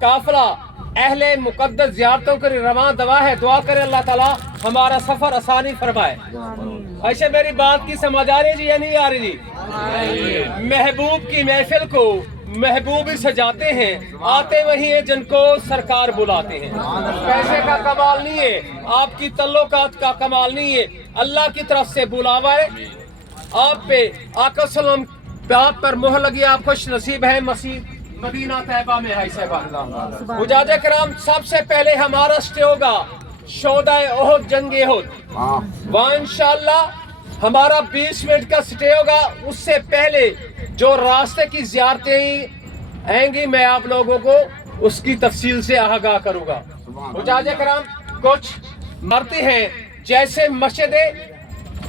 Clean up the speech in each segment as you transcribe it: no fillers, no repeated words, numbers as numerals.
काफिला अहले मुकद्दस ज़ियारतों के रवां दवा है। दुआ करे अल्लाह ताला हमारा सफर आसानी फरमाए। ऐसे मेरी बात की समझ आ रही जी या नहीं आ रही जी? महबूब की महफिल को महबूब ही सजाते हैं, आते वही है जिनको सरकार बुलाते हैं। पैसे का कमाल नहीं है, आपकी तल्लुकात का कमाल नहीं है, अल्लाह की तरफ से बुलावा है आप पे। आका सल्लम आप पर मोहर लगी, आप खुश नसीब है मसीह मदीना तैयबा में है। हुजाज कराम, सबसे पहले हमारा स्टे होगा शोदा ओहद, जंगे ओहद। वहाँ इंशाअल्लाह हमारा 20 मिनट का स्टे होगा। उससे पहले जो रास्ते की ज़ियारतें आएंगी मैं आप लोगों को उसकी तफसील से आगाह करूंगा। हुजाज कराम, कुछ मरते हैं जैसे मस्जिद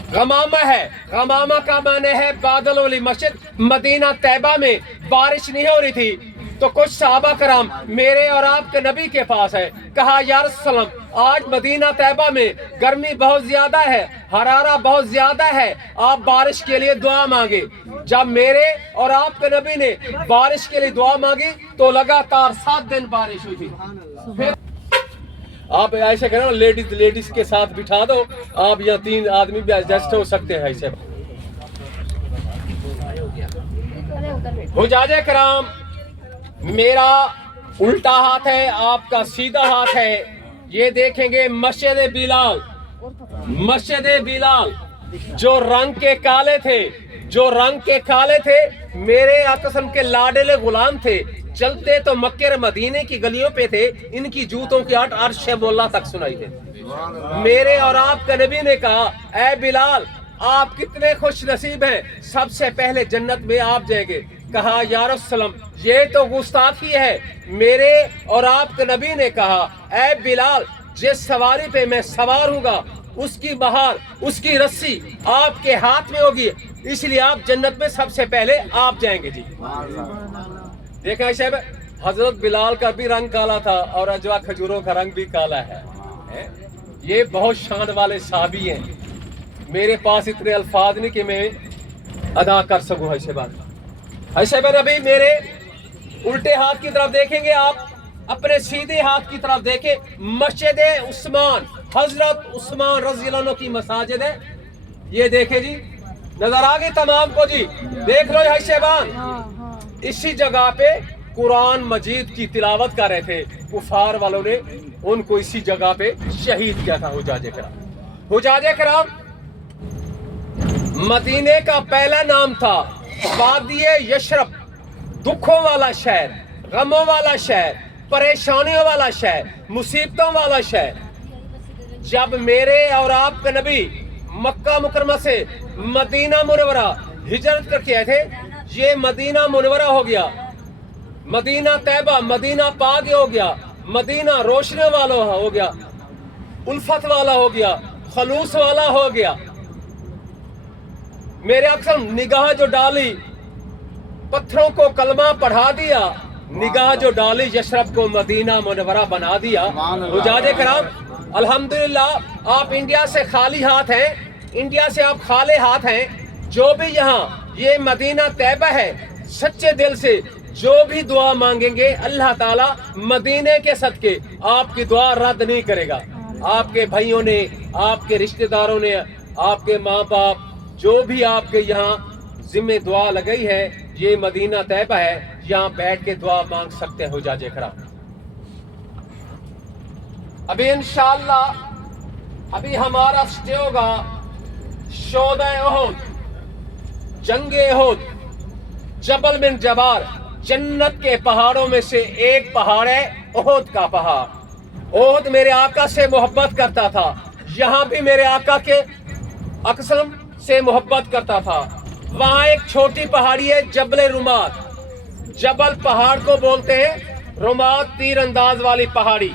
गमामा है, गमामा का माने है बादल वाली मस्जिद। मदीना तैयबा में बारिश नहीं हो रही थी तो कुछ सहाबा कराम मेरे और आपके नबी के पास है, कहा या रसूल अल्लाह आज मदीना तैयबा में गर्मी बहुत ज्यादा है, हरारा बहुत ज्यादा है, आप बारिश के लिए दुआ मांगे। जब मेरे और आपके नबी ने बारिश के लिए दुआ मांगी तो लगातार 7 दिन बारिश हुई थी। फिर आप ऐसे करो, लेडीज के साथ बिठा दो, आप यहाँ 3 आदमी भी एडजस्ट हो सकते हैं। ऐसे हुजाजे कराम, मेरा उल्टा हाथ है, आपका सीधा हाथ है। ये देखेंगे मस्जिद बिलाल, मस्जिद बिलाल जो रंग के काले थे, जो रंग के काले थे, मेरे आकसम के लाडेले गुलाम थे। चलते तो मक्के और मदीने की गलियों पे थे, इनकी जूतों की आट अर्श मोल्ला तक सुनाई दे। मेरे और आपका नबी ने कहा ऐ बिलाल आप कितने खुश नसीब हैं, सबसे पहले जन्नत में आप जाएंगे। कहा या रसूल अल्लाह ये तो गुस्ताखी है। मेरे और आपके नबी ने कहा ऐ बिलाल जिस सवारी पे मैं सवार हूँगा उसकी बहार, उसकी रस्सी आपके हाथ में होगी, इसलिए आप जन्नत में सबसे पहले आप जाएंगे जी। देखा साहब, हजरत बिलाल का भी रंग काला था और अजवा खजूरों का रंग भी काला है। ये बहुत शान वाले साहबी हैं, मेरे पास इतने अल्फाज नहीं कि मैं अदा कर सकूं। ऐसे बात ऐसे में अभी मेरे उल्टे हाथ की तरफ देखेंगे आप, अपने सीधे हाथ की तरफ देखें, मस्जिद उस्मान, हजरत उस्मान रज़ी अल्लाह अन्हु की मसाजिद है। ये देखे जी, नजर आ गई तमाम को जी, देख लो हैशेबान। इसी जगह पे कुरान मजीद की तिलावत कर रहे थे, कुफार वालों ने उनको इसी जगह पे शहीद किया था। हुजाजे कराम, हुजाजे कराम मदीने का पहला नाम था वादिये यशरब, दुखों वाला शहर, गमों वाला शहर, परेशानियों वाला शहर, मुसीबतों वाला शहर। जब मेरे और आपके नबी मक्का मुकरमा से मदीना मुनव्वरा हिजरत करके आए थे, ये मदीना मुनव्वरा हो गया, मदीना तैयबा, मदीना पाक हो गया, मदीना रोशनी वाला हो गया, उल्फत वाला हो गया, खलूस वाला हो गया। मेरे अक्सर निगाह जो डाली पत्थरों को कलमा पढ़ा दिया, निगाह जो डाली यशरब को मदीना मुनव्वरा बना दिया। हुजाजे कराम अल्हम्दुलिल्लाह आप इंडिया से खाली हाथ हैं, इंडिया से आप खाली हाथ हैं। जो भी यहाँ ये मदीना तैयबा है, सच्चे दिल से जो भी दुआ मांगेंगे अल्लाह ताला मदीने के सदके आपकी दुआ रद्द नहीं करेगा। आपके भाइयों ने, आपके रिश्तेदारों ने, आपके माँ बाप जो भी आपके यहाँ जिम्मे दुआ लगाई है, ये मदीना तैयबा है, यहाँ बैठ के दुआ मांग सकते हो। हुजाजे कराम अभी इंशाअल्लाह अभी हमारा स्टे होगा शोदा ओहद, जंगे ओहद, जबल बिन जबार। जन्नत के पहाड़ों में से एक पहाड़ है ओहद का पहाड़। ओहद मेरे आका से मोहब्बत करता था, यहाँ भी मेरे आका के अक्सम से मोहब्बत करता था। वहाँ एक छोटी पहाड़ी है जबल रुमात, जबल पहाड़ को बोलते हैं रुमात, तीर अंदाज वाली पहाड़ी।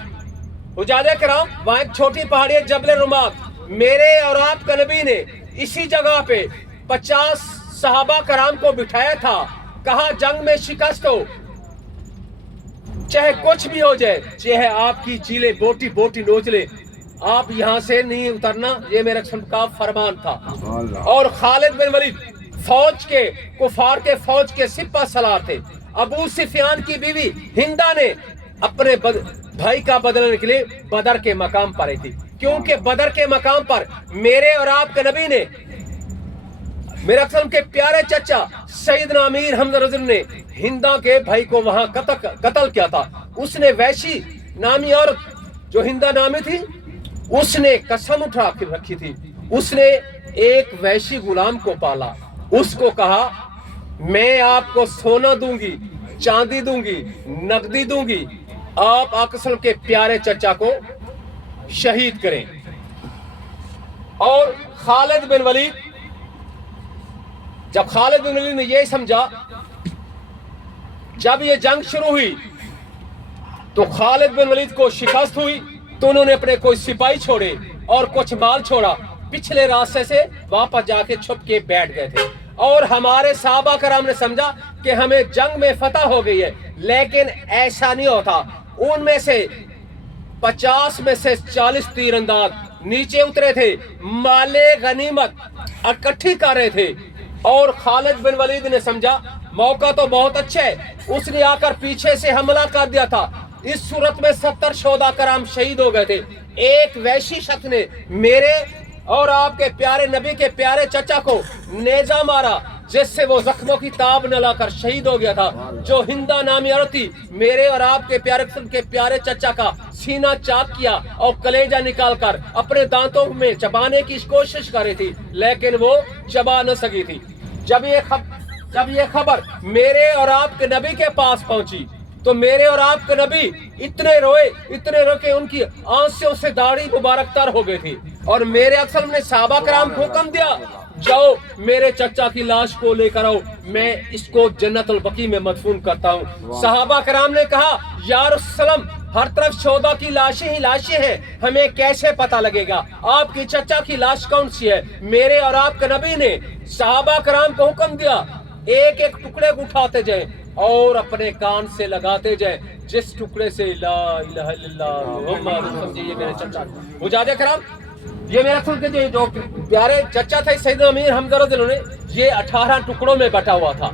हुजाजे कराम वहाँ एक छोटी पहाड़ी है जबल रुमात। मेरे और आपके नबी ने इसी जगह पे 50 सहाबा कराम को बिठाया था, कहा जंग में शिकस्त हो, चाहे कुछ भी हो जाए, चाहे आपकी चीले बोटी बोटी नोच ले, आप यहाँ से नहीं उतरना, ये मेरे का फरमान था। और खालिद बिन वलीद फौज के, कुफार के फौज के सिपा सलार थे। अबू सुफियान की बीवी हिंदा ने अपने भाई का बदलने के लिए बदर के मकाम पर आई थी, क्योंकि बदर के मकाम पर मेरे और आपके नबी ने, मेरे अक्सर के प्यारे चचा सैयदना अमीर हमजा रज़ी ने हिंदा के भाई को वहां कत्ल किया था। उसने वैशी नामी औरत जो हिंदा नामी थी, उसने कसम उठा के रखी थी। उसने एक वैशी गुलाम को पाला, उसको कहा मैं आपको सोना दूंगी, चांदी दूंगी, नकदी दूंगी, आप अक्सर के प्यारे चचा को शहीद करें। और खालिद बिन वलीद, जब खालिद बिन वलीद ने यह समझा, जब ये जंग शुरू हुई तो खालिद बिन वलीद को शिकस्त हुई, तो उन्होंने अपने कोई सिपाही छोड़े और कुछ माल छोड़ा, पिछले रास्ते से वापस जाके छुप के बैठ गए थे। और हमारे साहबा कराम ने समझा कि हमें जंग में फतह हो गई है, लेकिन ऐसा नहीं होता। उनमें से 50 में से 40 तीरंदाज नीचे उतरे थे, माले गनीमत इकट्ठी कर रहे थे। और खालिद बिन वलीद ने समझा मौका तो बहुत अच्छा है, उसने आकर पीछे से हमला कर दिया था। इस सूरत में 70 शोहदा कराम शहीद हो गए थे। एक वैशी शख्स ने मेरे और आपके प्यारे नबी के प्यारे चचा को नेजा मारा, जिससे वो जख्मों की ताब न लाकर शहीद हो गया था। जो हिंदा नामी औरत थी, मेरे और आपके प्यारे चचा का सीना चाक किया और कलेजा निकालकर अपने दांतों में चबाने की कोशिश कर रही थी, लेकिन वो चबा न सकी थी। जब ये खबर मेरे और आपके नबी के पास पहुंची तो मेरे और आपके नबी इतने रोए कि उनकी आंसुओं से दाढ़ी मुबारक तर हो गई थी। और मेरे अक्सर ने सहाबा कराम को हुक्म दिया, जाओ मेरे चचा की लाश को लेकर आओ, मैं इसको जन्नतुल बकी में मदफून करता हूँ। सहाबा कराम ने कहा, या रसूलल्लाह, हर तरफ शोहदा की लाशें ही लाशें हैं, हमें कैसे पता लगेगा आपकी चचा की लाश कौन सी है? मेरे और आपके नबी ने सहाबा कराम को हुक्म दिया, एक एक टुकड़े को उठाते जाए और अपने कान से लगाते जाए, जिस टुकड़े से ला इलाहा इल्लल्लाह मुहम्मद रसूलुल्लाह। ये मेरे चचा मुजाहिद कराम, ये मेरे असल के जो प्यारे चचा थे सैयदना अमीर हमजा रज़ी ने, ये 18 टुकड़ों में बटा हुआ था।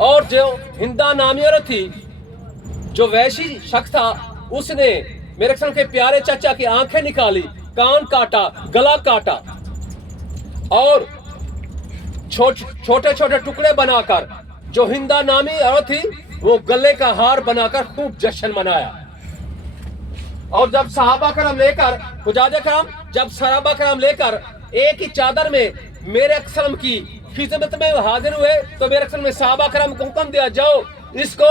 और जो हिंदा नामी औरत थी, जो वैशी शख्स था, उसने मेरे असल के प्यारे चचा की आंखें निकाली, कान काटा, गला काटा और छोटे छोटे टुकड़े बनाकर, जो हिंदा नामी औरत थी, वो गले का हार बनाकर खूब जश्न मनाया। और जब सहाबा करम लेकर जब सहाबा करम लेकर एक ही चादर में मेरे अक्सर की खिदमत में हाजिर हुए, तो मेरे अक्सर में सहाबा करम को हुक्म दिया, जाओ इसको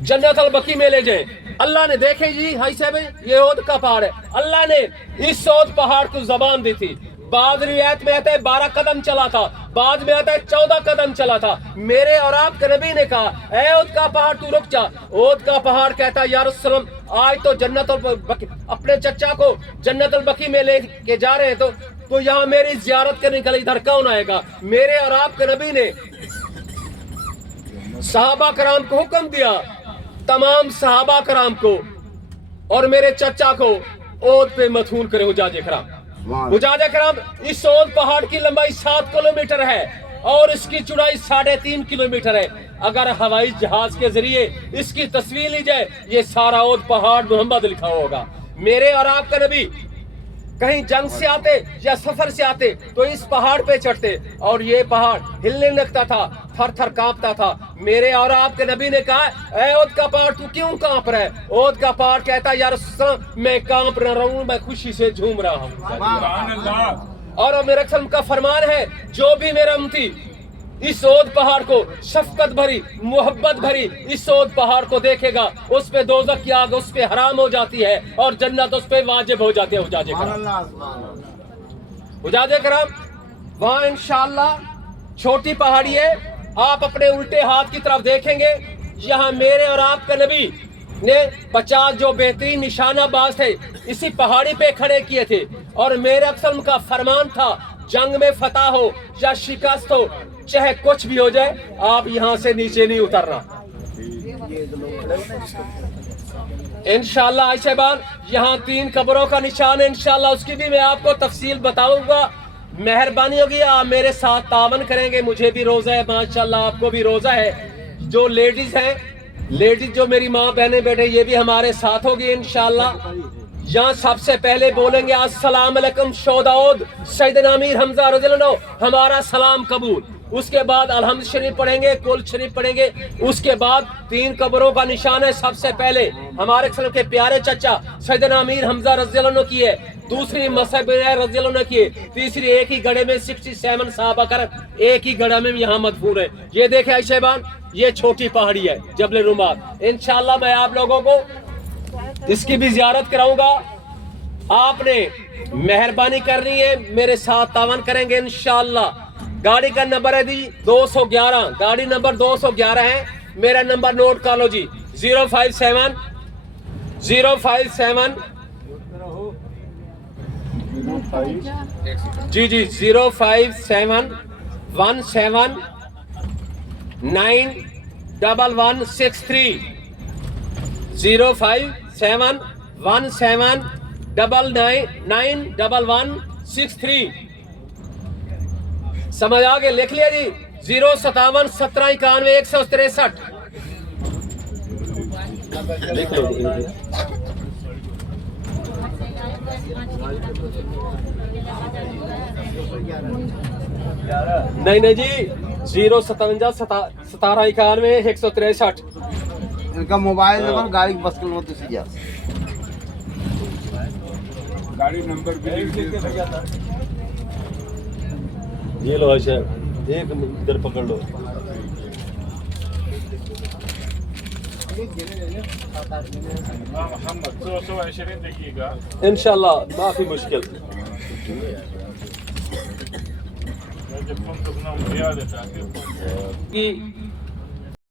जन्नतुल बकी में ले जाए। अल्लाह ने, देखे जी हाई साहब, ये ओद का पहाड़ है, अल्लाह ने इस ओद पहाड़ को जबान दी थी। बाद रिवायत में आता है 12 कदम चला था, बाद में आता है 14 कदम चला था। मेरे और आपके नबी ने कहा, ऐ ओद का पहाड़ तू रुक जा। ओद का पहाड़ कहता, या रसूलल्लाह, आज तो जन्नतुल बकी, अपने चचा को जन्नतुल बकी में ले के जा रहे हैं, तो यहाँ मेरी जियारत करने के लिए इधर कौन आएगा? मेरे और आपके नबी ने सहाबा कराम को हुक्म दिया, तमाम सहाबा कराम को और मेरे चचा को ओद पे मदफून करे। हुजाजे कराम, इस ओद पहाड़ की लंबाई 7 किलोमीटर है और इसकी चौड़ाई 3.5 किलोमीटर है। अगर हवाई जहाज के जरिए इसकी तस्वीर ली जाए, ये सारा ओद पहाड़ मोहम्मद लिखा होगा। मेरे और आपका नबी कहीं जंग से आते या सफर से आते तो इस पहाड़ पे चढ़ते और ये पहाड़ हिलने लगता था, थर थर कांपता था। मेरे और आपके नबी ने कहा, ऐ ओद का पहाड़ तू क्यों कांप रहा है? ओद का पहाड़ कहता, या रसूलल्लाह, मैं कांप न रहा हूं, मैं खुशी से झूम रहा हूं। और मेरे रसूल का फरमान है, जो भी मेरा उम्मती इस ओद पहाड़ को शफकत भरी, मोहब्बत भरी इस ओद पहाड़ को देखेगा, उस पे दोज़ख की आग उस पे हराम हो जाती है और जन्नत उस पे वाजिब हो जाती है। हुजाजे कराम, वहां इंशाअल्लाह छोटी पहाड़ी है, आप अपने उल्टे हाथ की तरफ देखेंगे, यहाँ मेरे और आपके नबी ने 50 जो बेहतरीन निशानाबाज थे इसी पहाड़ी पे खड़े किए थे। और मेरे अक्सर का फरमान था, जंग में फतह हो या शिकस्त हो, चाहे कुछ भी हो जाए, आप यहाँ से नीचे नहीं उतरना। इंशाअल्लाह आइशेबान, यहाँ 3 कब्रों का निशान है, इंशाअल्लाह उसकी भी मैं आपको तफसील बताऊंगा। मेहरबानी होगी आप मेरे साथ तावन करेंगे, मुझे भी रोजा है माशाअल्लाह, आपको भी रोजा है। जो लेडीज हैं لیڈیز جو میری ماں بہنیں بیٹھے یہ بھی ہمارے ساتھ ہوگی انشاءاللہ. یہاں سب سے پہلے بولیں گے السلام علیکم شہداؤد سیدنا امیر حمزہ رضی اللہ عنہ ہمارا سلام قبول. اس کے بعد الحمد شریف پڑھیں گے, کل شریف پڑھیں گے. اس کے بعد 3 قبروں کا نشان ہے. سب سے پہلے ہمارے سلام کے پیارے چچا سیدنا امیر حمزہ رضی اللہ عنہ کی ہے, دوسری مصعب رضی اللہ عنہ کی ہے, تیسری ایک ہی گڑھے میں 67 صحابہ کرام ایک ہی گڑھے میں یہاں مدفون ہے. یہ دیکھیں شہبان, یہ چھوٹی پہاڑی ہے جبل رماد. انشاءاللہ میں آپ لوگوں کو اس کی بھی زیارت کراؤں گا. آپ نے مہربانی کرنی ہے, میرے ساتھ تعاون کریں گے انشاءاللہ. گاڑی کا نمبر ہے جی 211, گاڑی نمبر 211 ہے. میرا نمبر نوٹ کر لو جی 057 جی 057 17 9 1163 057 17 9 1163. سمجھ آگے لکھ لیا جی 057 17 91 163. لکھ لو نہیں جی 057 17 91 163. ان کا موبائل نمبر گاڑی بس کے نوٹ سے جا گاڑی نمبر بھی یہ لو ایسے ایک ادھر پکڑ لو. محمد 220 دیکھیے گا انشاءاللہ معافی مشکل. جب ہم لوگ نام یاد ہے